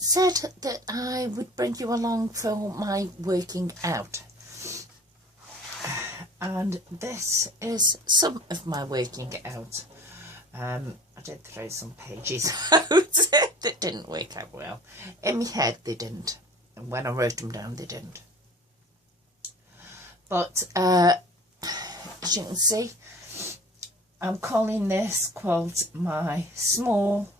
said that I would bring you along for my working out, and this is some of my working out. I did throw some pages out that didn't work out well. In my head they didn't, and when I wrote them down they didn't. But as you can see, I'm calling this quilt my small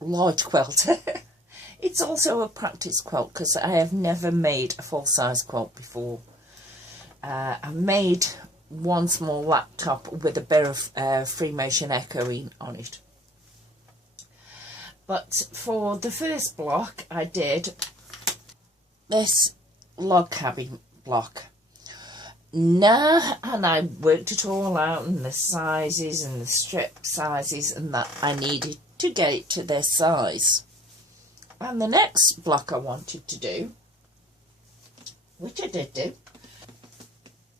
large quilt. It's also a practice quilt because I have never made a full-size quilt before. I made one small laptop with a bit of free motion echoing on it. But for the first block I did this log cabin block. Now, and I worked it all out and the sizes and the strip sizes and that I needed to get it to this size. And the next block I wanted to do, which I did do,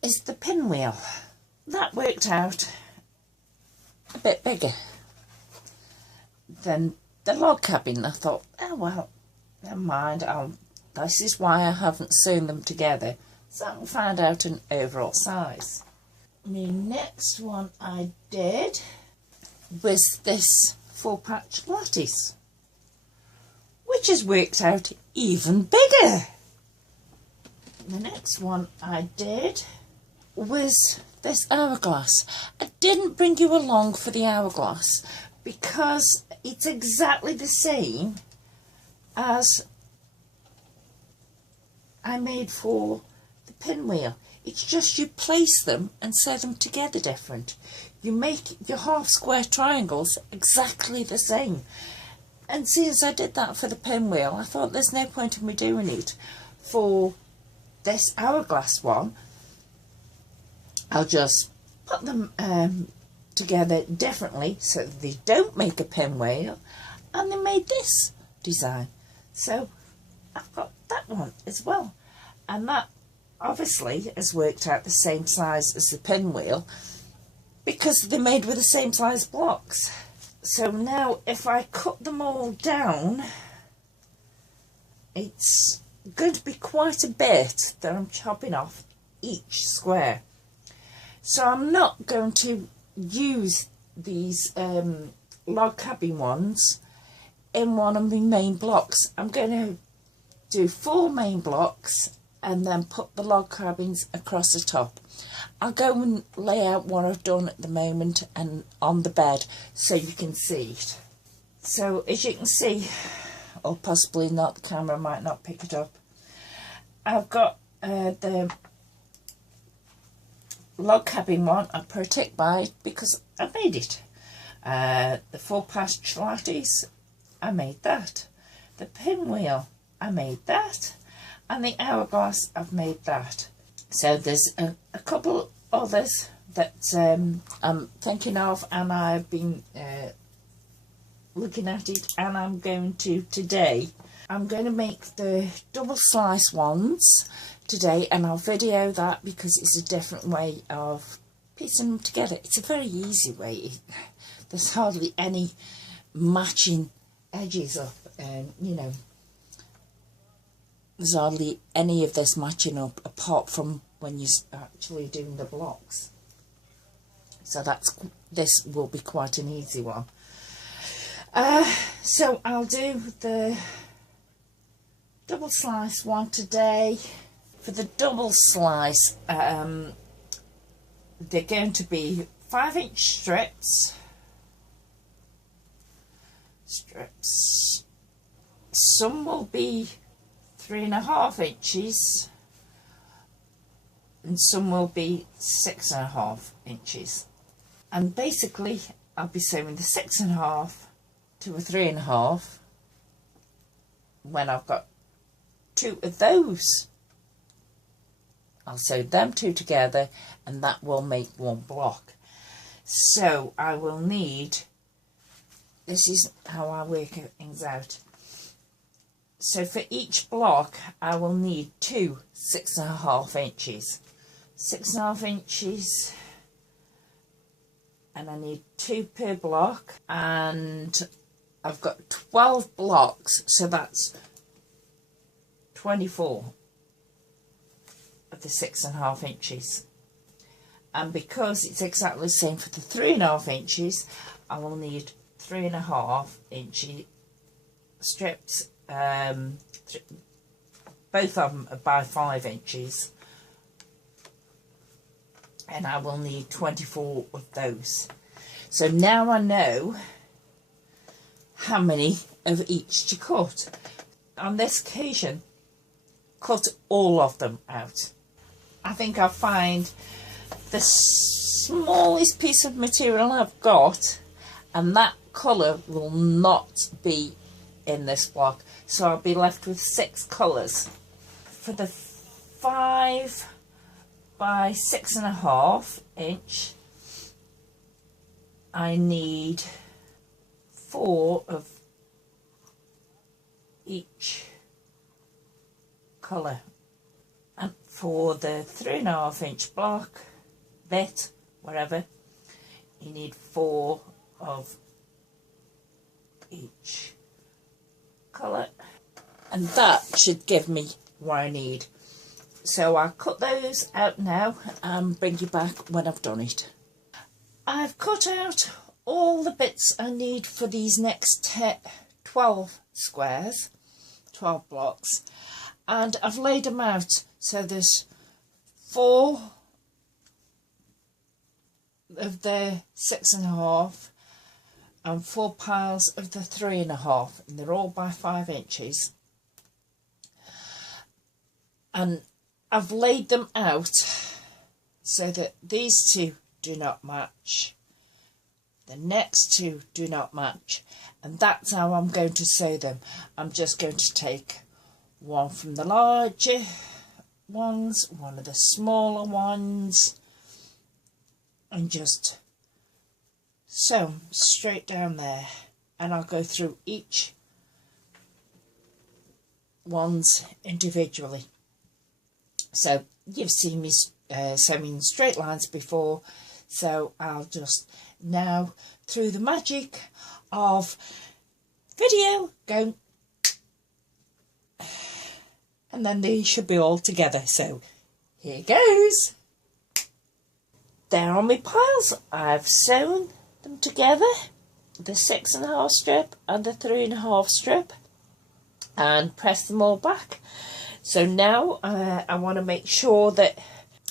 is the pinwheel. That worked out a bit bigger than the log cabin. I thought, oh well, never mind, this is why I haven't sewn them together, so I'll find out an overall size. The next one I did was this 4-patch lattice, which has worked out even bigger. The next one I did was this hourglass. I didn't bring you along for the hourglass because it's exactly the same as I made for the pinwheel. It's just you place them and sew them together different. You make your half square triangles exactly the same. And see, as I did that for the pinwheel, I thought there's no point in me doing it for this hourglass one. I'll just put them together differently so that they don't make a pinwheel, and they made this design. So I've got that one as well, and that obviously has worked out the same size as the pinwheel because they're made with the same size blocks. So now if I cut them all down, it's going to be quite a bit that I'm chopping off each square. So I'm not going to use these log cabin ones in one of my main blocks. I'm going to do 4 main blocks and then put the log cabins across the top. I'll go and lay out what I've done at the moment and on the bed so you can see it. So as you can see, or possibly not, the camera might not pick it up, I've got the log cabin one. I put a tick by it because I made it. The 4-patch lattice, I made that. The pinwheel, I made that. And the hourglass, I've made that. So there's a couple others that I'm thinking of, and I've been looking at it, and I'm going to today. I'm going to make the double slice ones today, and I'll video that because it's a different way of piecing them together. It's a very easy way. There's hardly any matching edges up, and you know, there's hardly any of this matching up apart from when you're actually doing the blocks. So this will be quite an easy one. So I'll do the double slice one today. For the double slice, they're going to be 5-inch strips. Some will be 3.5 inches and some will be 6.5 inches, and basically I'll be sewing the 6.5 to a 3.5 when I've got 2 of those. I'll sew them 2 together and that will make one block. So I will need, this is how I work things out. So for each block I will need 2 6.5 inches. 6.5 inches, and I need 2 per block, and I've got 12 blocks, so that's 24 of the 6.5 inches. And because it's exactly the same for the 3.5 inches, I will need 3.5 inch strips. Both of them are by 5 inches. And I will need 24 of those. So now I know how many of each to cut. On this occasion, cut all of them out. I think I'll find the smallest piece of material I've got, and that colour will not be in this block, so I'll be left with 6 colours. For the 5 by 6.5 inch, I need 4 of each colour. And for the 3.5 inch block, bit, whatever, you need 4 of each colour. And that should give me what I need. So I'll cut those out now and bring you back when I've done it. I've cut out all the bits I need for these next 12 squares, 12 blocks, and I've laid them out. So there's 4 of the 6.5 and 4 piles of the 3.5, and they're all by 5 inches. And I've laid them out so that these 2 do not match, the next 2 do not match, and that's how I'm going to sew them. I'm just going to take one from the larger ones, one of the smaller ones, and just sew them straight down there, and I'll go through each ones individually. So you've seen me sewing straight lines before, so I'll just now, through the magic of video, go, and then they should be all together. So here goes. There are my piles. I've sewn them together, the 6.5 strip and the 3.5 strip, and pressed them all back. So now I want to make sure that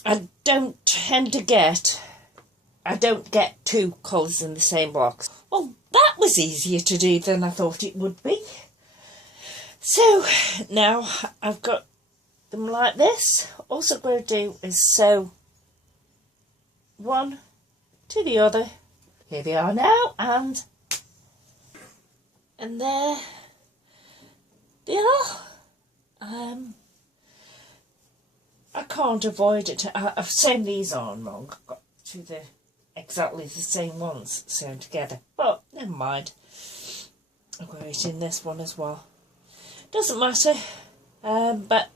I don't get 2 colours in the same box. Well, that was easier to do than I thought it would be. So now I've got them like this. Also, what I'm going to do is sew one to the other. Here they are now, and there they are. I can't avoid it. I've sewn these on wrong. I've got exactly the same ones sewn together, but never mind. I've got it in this one as well. Doesn't matter. But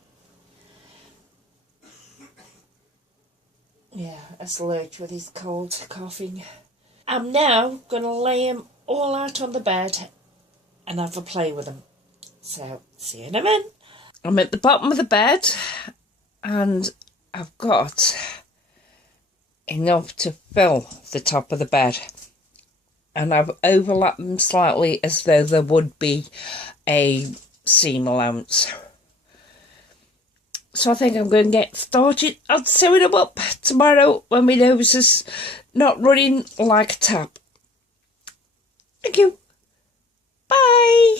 yeah, that's Lurch with his cold coughing. I'm now going to lay them all out on the bed and have a play with them. So, see you in a minute. I'm at the bottom of the bed, and I've got enough to fill the top of the bed, and I've overlapped them slightly as though there would be a seam allowance. So I think I'm going to get started on sewing them up tomorrow when my nose is not running like a tap. Thank you. Bye.